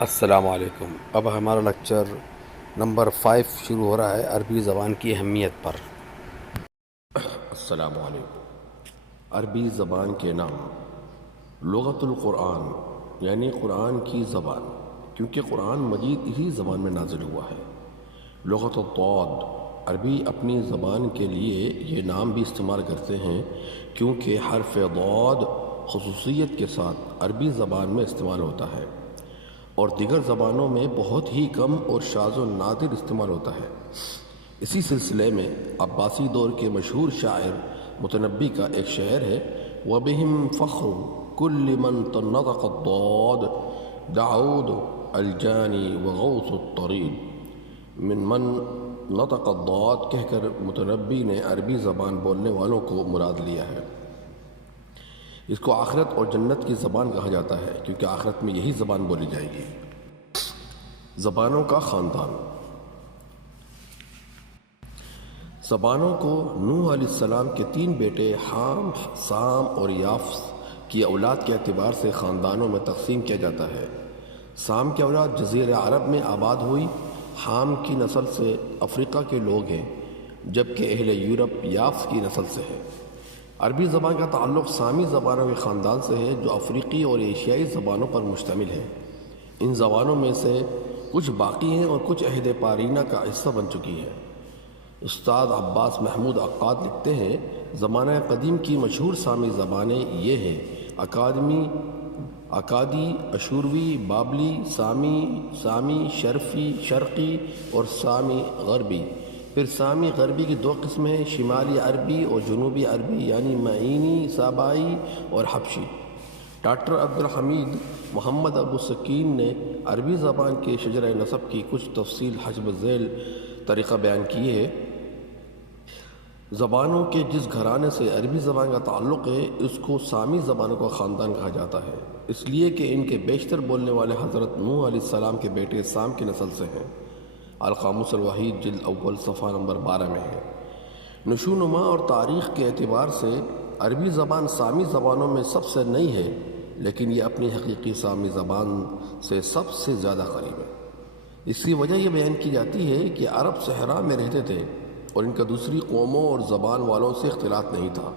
السلام علیکم۔ اب ہمارا لیکچر نمبر 5 شروع ہو رہا ہے عربی زبان کی اہمیت پر۔ السلام علیکم۔ عربی زبان کے نام لغت القرآن یعنی قرآن کی زبان، کیونکہ قرآن مجید اسی زبان میں نازل ہوا ہے۔ لغت الضاد، عربی اپنی زبان کے لیے یہ نام بھی استعمال کرتے ہیں کیونکہ حرف ضاد خصوصیت کے ساتھ عربی زبان میں استعمال ہوتا ہے اور دیگر زبانوں میں بہت ہی کم اور شاذ و نادر استعمال ہوتا ہے۔ اسی سلسلے میں عباسی دور کے مشہور شاعر متنبی کا ایک شعر ہے: وَبِهِمْ فَخْرُ كُلِّ مَنْ نَطَقَ الضَّادَ دَعُودُ الْجَانِي وَغَوْثُ الطَّرِيدِ۔ من نطق الضاد کہہ کر متنبی نے عربی زبان بولنے والوں کو مراد لیا ہے۔ اس کو آخرت اور جنت کی زبان کہا جاتا ہے کیونکہ آخرت میں یہی زبان بولی جائے گی۔ زبانوں کا خاندان۔ زبانوں کو نوح علیہ السلام کے 3 بیٹے حام، سام اور یافس کی اولاد کے اعتبار سے خاندانوں میں تقسیم کیا جاتا ہے۔ سام کی اولاد جزیرہ عرب میں آباد ہوئی، حام کی نسل سے افریقہ کے لوگ ہیں، جبکہ اہل یورپ یافس کی نسل سے ہے۔ عربی زبان کا تعلق سامی زبانوں کے خاندان سے ہے جو افریقی اور ایشیائی زبانوں پر مشتمل ہے۔ ان زبانوں میں سے کچھ باقی ہیں اور کچھ عہد پارینہ کا حصہ بن چکی ہیں۔ استاد عباس محمود عقاد لکھتے ہیں: زمانہ قدیم کی مشہور سامی زبانیں یہ ہیں: اکادی، اشوروی، بابلی، سامی شرقی اور سامی غربی۔ پھر سامی غربی کی 2 قسمیں ہیں: شمالی عربی اور جنوبی عربی یعنی معینی، سابائی اور حبشی۔ ڈاکٹر عبدالحمید محمد ابو سکین نے عربی زبان کے شجرہ نسب کی کچھ تفصیل حسب ذیل طریقہ بیان کی ہے: زبانوں کے جس گھرانے سے عربی زبان کا تعلق ہے اس کو سامی زبانوں کا خاندان کہا جاتا ہے، اس لیے کہ ان کے بیشتر بولنے والے حضرت نوح علیہ السلام کے بیٹے سام کی نسل سے ہیں۔ القاموس الوحید جلد اول صفحہ نمبر 12 میں ہے۔ نشو و نما اور تاریخ کے اعتبار سے عربی زبان سامی زبانوں میں سب سے نئی ہے، لیکن یہ اپنی حقیقی سامی زبان سے سب سے زیادہ قریب ہے۔ اس کی وجہ یہ بیان کی جاتی ہے کہ عرب صحرا میں رہتے تھے اور ان کا دوسری قوموں اور زبان والوں سے اختلاط نہیں تھا،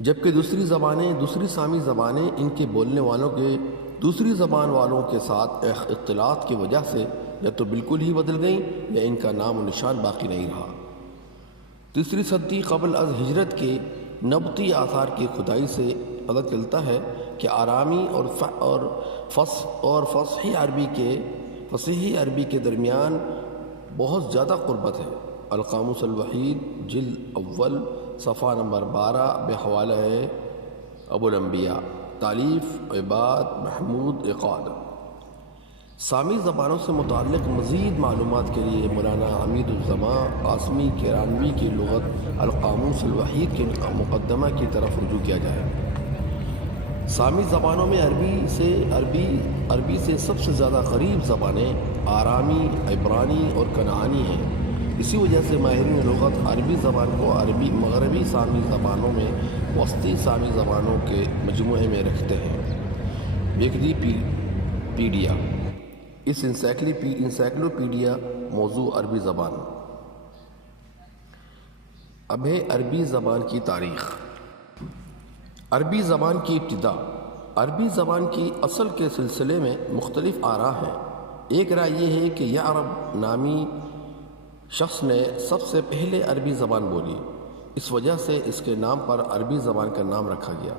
جبکہ دوسری سامی زبانیں ان کے بولنے والوں کے دوسری زبان والوں کے ساتھ اختلاط کی وجہ سے یا تو بالکل ہی بدل گئیں یا ان کا نام و نشان باقی نہیں رہا۔ 3 صدی قبل از ہجرت کے نبطی آثار کی کھدائی سے پتہ چلتا ہے کہ آرامی اور فصحی عربی کے درمیان بہت زیادہ قربت ہے۔ القاموس الوحید جلد اول صفحہ نمبر 12 بحوالہ ابو الانبیاء، تالیف عباد محمود عقاد۔ سامی زبانوں سے متعلق مزید معلومات کے لیے مولانا حمید الزماں قاسمی کیرانوی کی لغت القاموس الوحید کے مقدمہ کی طرف رجوع کیا جائے۔ سامی زبانوں میں عربی سے سب سے زیادہ قریب زبانیں آرامی، عبرانی اور کنعانی ہیں۔ اسی وجہ سے ماہرین لغت عربی زبان کو عربی مغربی سامی زبانوں میں وسطی سامی زبانوں کے مجموعے میں رکھتے ہیں۔ ویکیپیڈیا۔ اس انسائکلوپیڈیا موضوع عربی زبان۔ اب ہے عربی زبان کی تاریخ۔ عربی زبان کی ابتدا۔ عربی زبان کی اصل کے سلسلے میں مختلف آراء ہیں۔ ایک رائے یہ ہے کہ یعرب نامی شخص نے سب سے پہلے عربی زبان بولی، اس وجہ سے اس کے نام پر عربی زبان کا نام رکھا گیا۔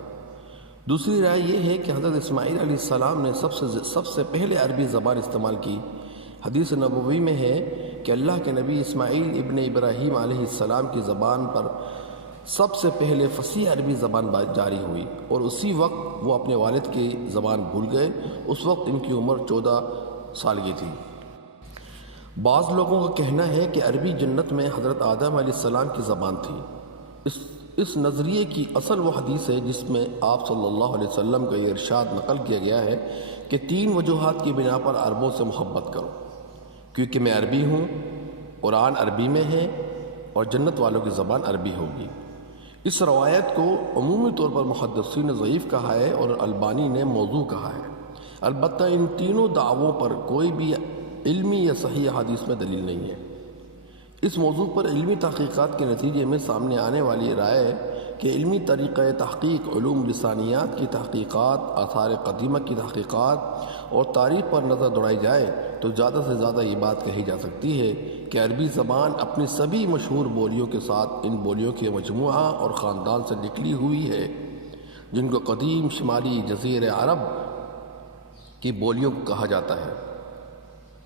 دوسری رائے یہ ہے کہ حضرت اسماعیل علیہ السلام نے سب سے پہلے عربی زبان استعمال کی۔ حدیث نبوی میں ہے کہ اللہ کے نبی اسماعیل ابن ابراہیم علیہ السلام کی زبان پر سب سے پہلے فصیح عربی زبان جاری ہوئی اور اسی وقت وہ اپنے والد کی زبان بھول گئے۔ اس وقت ان کی عمر 14 سال کی تھی۔ بعض لوگوں کا کہنا ہے کہ عربی جنت میں حضرت آدم علیہ السلام کی زبان تھی۔ اس نظریے کی اصل وہ حدیث ہے جس میں آپ صلی اللہ علیہ وسلم کا یہ ارشاد نقل کیا گیا ہے کہ 3 وجوہات کی بنا پر عربوں سے محبت کرو: کیونکہ میں عربی ہوں، قرآن عربی میں ہے اور جنت والوں کی زبان عربی ہوگی۔ اس روایت کو عمومی طور پر محدثین نے ضعیف کہا ہے اور البانی نے موضوع کہا ہے۔ البتہ ان تینوں دعووں پر کوئی بھی علمی یا صحیح حدیث میں دلیل نہیں ہے۔ اس موضوع پر علمی تحقیقات کے نتیجے میں سامنے آنے والی رائے ہے کہ علمی طریقہ تحقیق، علوم لسانیات کی تحقیقات، آثار قدیمہ کی تحقیقات اور تاریخ پر نظر دوڑائی جائے تو زیادہ سے زیادہ یہ بات کہی جا سکتی ہے کہ عربی زبان اپنی سبھی مشہور بولیوں کے ساتھ ان بولیوں کے مجموعہ اور خاندان سے نکلی ہوئی ہے، جن کو قدیم شمالی جزیرہ عرب کی بولیوں کو کہا جاتا ہے۔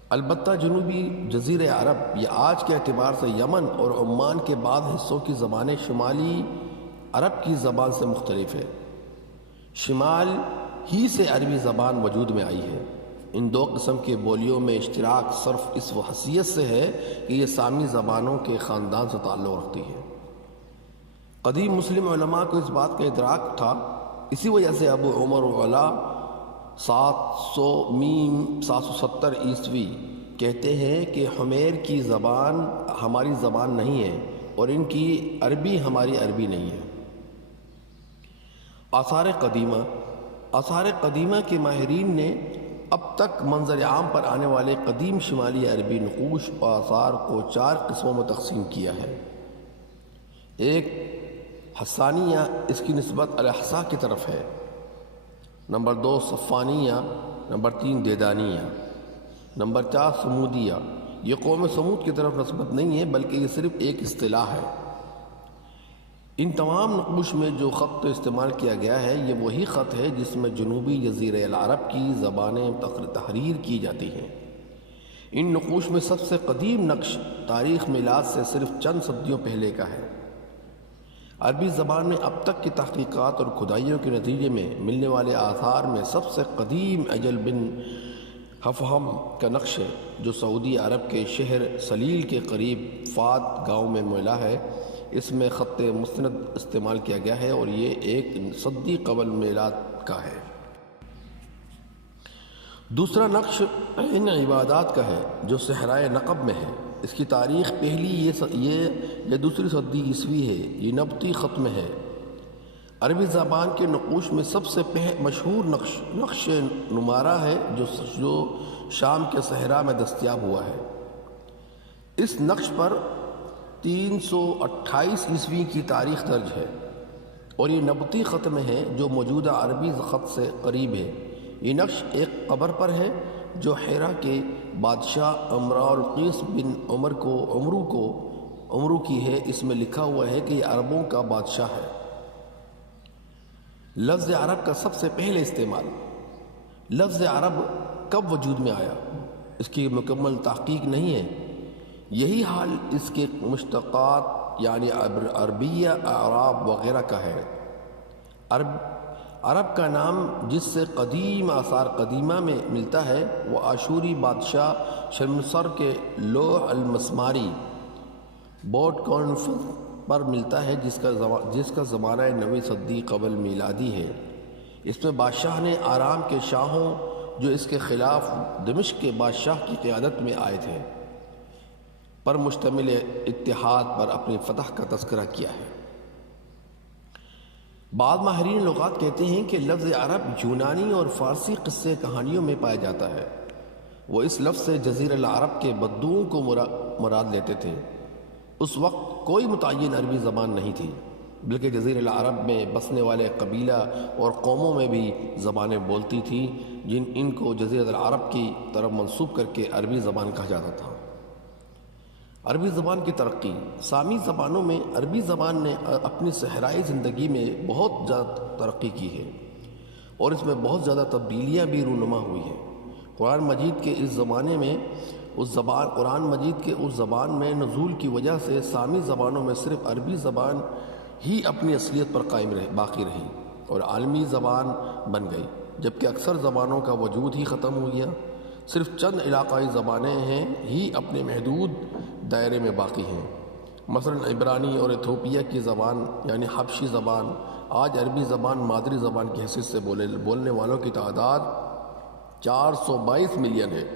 البتہ جنوبی جزیرہ عرب یا آج کے اعتبار سے یمن اور عمان کے بعض حصوں کی زبانیں شمالی عرب کی زبان سے مختلف ہے۔ شمال ہی سے عربی زبان وجود میں آئی ہے۔ ان دو قسم کے بولیوں میں اشتراک صرف اس حیثیت سے ہے کہ یہ سامی زبانوں کے خاندان سے تعلق رکھتی ہے۔ قدیم مسلم علماء کو اس بات کا ادراک تھا، اسی وجہ سے ابو عمر العلا 770 عیسوی کہتے ہیں کہ حمیر کی زبان ہماری زبان نہیں ہے اور ان کی عربی ہماری عربی نہیں ہے۔ آثار قدیمہ کے ماہرین نے اب تک منظر عام پر آنے والے قدیم شمالی عربی نقوش و آثار کو 4 قسموں میں تقسیم کیا ہے۔ ایک حسانیہ، اس کی نسبت الاحساء کی طرف ہے۔ نمبر 2 صفانیہ، نمبر 3 دیدانیہ، نمبر 4 سمودیہ۔ یہ قوم سمود کی طرف نسبت نہیں ہے بلکہ یہ صرف ایک اصطلاح ہے۔ ان تمام نقوش میں جو خط استعمال کیا گیا ہے یہ وہی خط ہے جس میں جنوبی جزیرہ العرب کی زبانیں تحریر کی جاتی ہیں۔ ان نقوش میں سب سے قدیم نقش تاریخ میلاد سے صرف چند صدیوں پہلے کا ہے۔ عربی زبان میں اب تک کی تحقیقات اور کھدائیوں کے نتیجے میں ملنے والے آثار میں سب سے قدیم عجل بن حفہم کا نقش ہے، جو سعودی عرب کے شہر سلیل کے قریب فاد گاؤں میں ملا ہے۔ اس میں خط مستند استعمال کیا گیا ہے اور یہ 1 صدی قبل میلاد کا ہے۔ دوسرا نقش عین عبادات کا ہے جو صحرائے نقب میں ہے۔ اس کی تاریخ پہلی یہ دوسری صدی عیسوی ہے۔ یہ نبطی خط میں ہے۔ عربی زبان کے نقوش میں سب سے مشہور نقش نمارہ ہے جو شام کے صحرا میں دستیاب ہوا ہے۔ اس نقش پر 328 عیسوی کی تاریخ درج ہے اور یہ نبطی خط میں ہے جو موجودہ عربی خط سے قریب ہے۔ یہ نقش ایک قبر پر ہے جو حیرا کے بادشاہ امراء-القیس بن عمرو کی ہے۔ اس میں لکھا ہوا ہے کہ یہ عربوں کا بادشاہ ہے۔ لفظ عرب کا سب سے پہلے استعمال۔ لفظ عرب کب وجود میں آیا اس کی مکمل تحقیق نہیں ہے۔ یہی حال اس کے مشتقات یعنی عربیہ، اعراب وغیرہ کا ہے۔ عرب کا نام جس سے قدیم آثار قدیمہ میں ملتا ہے وہ آشوری بادشاہ شلمنصر کے لوح المسماری بورڈ کانفرنس پر ملتا ہے جس کا زمانہ 9ویں صدی قبل میلادی ہے۔ اس میں بادشاہ نے آرام کے شاہوں جو اس کے خلاف دمشق کے بادشاہ کی قیادت میں آئے تھے پر مشتمل اتحاد پر اپنی فتح کا تذکرہ کیا ہے۔ بعض ماہرین لغات کہتے ہیں کہ لفظ عرب یونانی اور فارسی قصے کہانیوں میں پایا جاتا ہے۔ وہ اس لفظ سے جزیرہ العرب کے بدوؤں کو مراد لیتے تھے۔ اس وقت کوئی متعین عربی زبان نہیں تھی بلکہ جزیرہ العرب میں بسنے والے قبیلہ اور قوموں میں بھی زبانیں بولتی تھیں ان کو جزیرہ العرب کی طرف منسوب کر کے عربی زبان کہا جاتا تھا۔ عربی زبان کی ترقی۔ سامی زبانوں میں عربی زبان نے اپنی صحرائی زندگی میں بہت زیادہ ترقی کی ہے اور اس میں بہت زیادہ تبدیلیاں بھی رونما ہوئی ہیں۔ قرآن مجید کے اس زبان میں نزول کی وجہ سے سامی زبانوں میں صرف عربی زبان ہی اپنی اصلیت پر باقی رہی اور عالمی زبان بن گئی، جبکہ اکثر زبانوں کا وجود ہی ختم ہو گیا۔ صرف چند علاقائی زبانیں ہی اپنے محدود دائرے میں باقی ہیں۔ مثلا عبرانی اور ایتھوپیا کی زبان یعنی حبشی زبان آج عربی زبان مادری زبان کی حیثیت سے بولنے والوں کی تعداد 422 ملین ہے،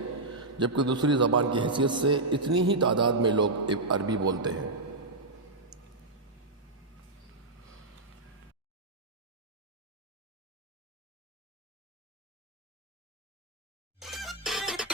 جبکہ دوسری زبان کی حیثیت سے اتنی ہی تعداد میں لوگ عربی بولتے ہیں۔